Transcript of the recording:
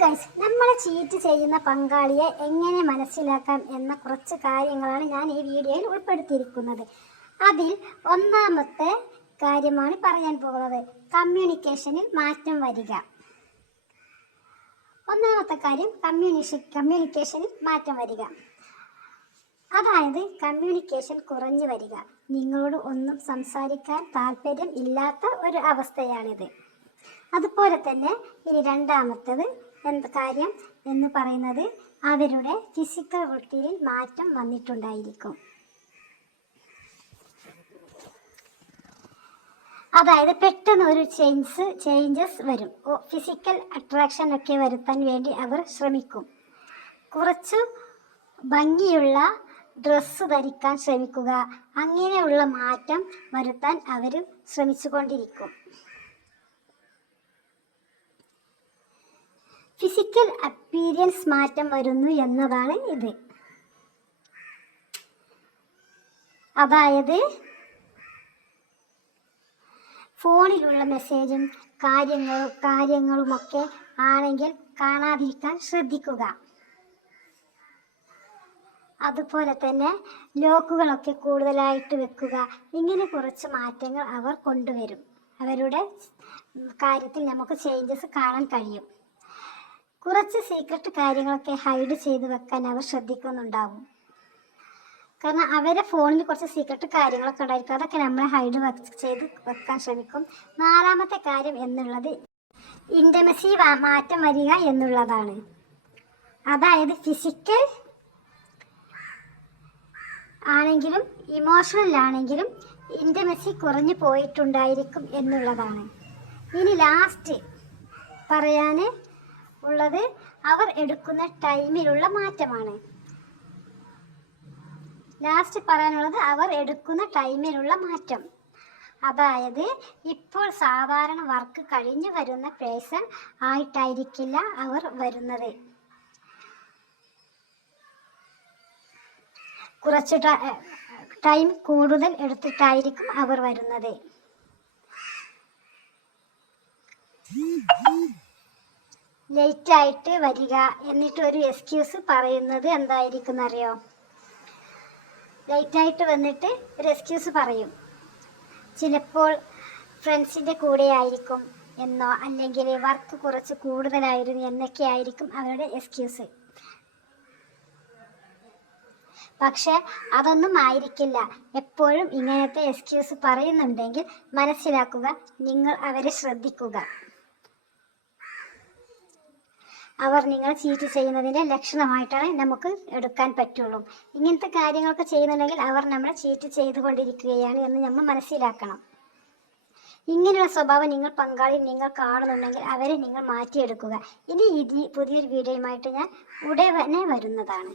Guys നമ്മൾ cheat ചെയ്യുന്ന പങ്കാളിയെ എങ്ങനെ മനസ്സിലാക്കാം എന്ന കുറച്ച് കാര്യങ്ങളാണ് ഞാൻ ഈ വീഡിയോയിൽ ഉൾപ്പെടുത്തിയിരിക്കുന്നത്. അതിൽ ഒന്നാമത്തെ കാര്യമാണ് പറയാൻ പോകുന്നത്. കമ്മ്യൂണിക്കേഷനിൽ മാറ്റം വരിക. ഒന്നാമത്തെ കാര്യം കമ്മ്യൂണിഷ കമ്മ്യൂണിക്കേഷനിൽ മാറ്റം വരിക. അതായത് കമ്മ്യൂണിക്കേഷൻ കുറഞ്ഞു വരിക. നിങ്ങളോട് ഒന്നും സംസാരിക്കാൻ താല്പര്യം ഇല്ലാത്ത ഒരു അവസ്ഥയാണിത്. അതുപോലെ തന്നെ ഇനി രണ്ടാമത്തത് എന്ത് കാര്യം എന്ന് പറയുന്നത് അവരുടെ ഫിസിക്കൽ റുട്ടീനിൽ മാറ്റം വന്നിട്ടുണ്ടായിരിക്കും. അതായത് പെട്ടെന്ന് ഒരു ചേഞ്ച് ചേഞ്ചസ് വരും. ഫിസിക്കൽ അട്രാക്ഷൻ ഒക്കെ വരുത്താൻ വേണ്ടി അവർ ശ്രമിക്കും. കുറച്ച് ഭംഗിയുള്ള ഡ്രസ്സ് ധരിക്കാൻ ശ്രമിക്കുക. അങ്ങനെയുള്ള മാറ്റം വരുത്താൻ അവർ ശ്രമിച്ചുകൊണ്ടിരിക്കും. ഫിസിക്കൽ അപ്പീരിയൻസ് മാറ്റം വരുന്നു എന്നതാണ് ഇത്. അതായത് ഫോണിലുള്ള മെസ്സേജും കാര്യങ്ങളും കാര്യങ്ങളുമൊക്കെ ആണെങ്കിൽ കാണാതിരിക്കാൻ ശ്രദ്ധിക്കുക. അതുപോലെ തന്നെ ലോക്കുകളൊക്കെ കൂടുതലായിട്ട് വെക്കുക. ഇങ്ങനെ കുറച്ച് മാറ്റങ്ങൾ അവർ കൊണ്ടുവരും. അവരുടെ കാര്യത്തിൽ നമുക്ക് ചേഞ്ചസ് കാണാൻ കഴിയും. കുറച്ച് സീക്രട്ട് കാര്യങ്ങളൊക്കെ ഹൈഡ് ചെയ്ത് വെക്കാൻ അവർ ശ്രദ്ധിക്കുന്നുണ്ടാവും. കാരണം അവരെ ഫോണിൽ കുറച്ച് സീക്രട്ട് കാര്യങ്ങളൊക്കെ ഉണ്ടായിരിക്കും. അതൊക്കെ നമ്മൾ ഹൈഡ് ചെയ്ത് വെക്കാൻ ശ്രമിക്കും. നാലാമത്തെ കാര്യം എന്നുള്ളത് ഇന്റമസി മാറ്റം വരിക എന്നുള്ളതാണ്. അതായത് ഫിസിക്കൽ ആണെങ്കിലും ഇമോഷണൽ ആണെങ്കിലും ഇന്റമസി കുറഞ്ഞു പോയിട്ടുണ്ടായിരിക്കും എന്നുള്ളതാണ്. ഇനി ലാസ്റ്റ് പറയാൻ ഉള്ളത് അവർ എടുക്കുന്ന ടൈമിലുള്ള മാറ്റമാണ്. ലാസ്റ്റ് പറയാനുള്ളത് അവർ എടുക്കുന്ന ടൈമിലുള്ള മാറ്റം. അതായത് ഇപ്പോൾ സാധാരണ വർക്ക് കഴിഞ്ഞു വരുന്ന പേഴ്സൺ ആയിട്ടായിരിക്കില്ല അവർ വരുന്നത്. കുറച്ച് ടൈം കൂടുതൽ എടുത്തിട്ടായിരിക്കും അവർ വരുന്നത്. ലേറ്റ് ആയിട്ട് വരിക എന്നിട്ട് ഒരു എക്സ്ക്യൂസ് പറയുന്നത് എന്തായിരിക്കും അറിയോ ലേറ്റ് ആയിട്ട് വന്നിട്ട് ഒരു എക്സ്ക്യൂസ് പറയും. ചിലപ്പോൾ ഫ്രണ്ട്സിന്റെ കൂടെ ആയിരിക്കും എന്നോ അല്ലെങ്കിൽ വർക്ക് കുറച്ച് കൂടുതലായിരുന്നു എന്നൊക്കെ ആയിരിക്കും അവരുടെ എക്സ്ക്യൂസ് പക്ഷെ അതൊന്നും ആയിരിക്കില്ല. എപ്പോഴും ഇങ്ങനത്തെ എക്സ്ക്യൂസ് പറയുന്നുണ്ടെങ്കിൽ മനസ്സിലാക്കുക നിങ്ങൾ അവരെ ശ്രദ്ധിക്കുക. അവർ നിങ്ങൾ ചീറ്റ് ചെയ്യുന്നതിന്റെ ലക്ഷണമായിട്ടാണ് നമുക്ക് എടുക്കാൻ പറ്റുള്ളൂ. ഇങ്ങനത്തെ കാര്യങ്ങളൊക്കെ ചെയ്യുന്നുണ്ടെങ്കിൽ അവർ നമ്മളെ ചീറ്റ് ചെയ്തുകൊണ്ടിരിക്കുകയാണ് എന്ന് നമ്മൾ മനസ്സിലാക്കണം. ഇങ്ങനെയുള്ള സ്വഭാവം നിങ്ങൾ പങ്കാളി നിങ്ങൾ കാണുന്നുണ്ടെങ്കിൽ അവരെ നിങ്ങൾ മാറ്റിയെടുക്കുക. ഇനി ഇനി പുതിയൊരു വീഡിയോയുമായിട്ട് ഞാൻ ഉടനെ വരുന്നതാണ്.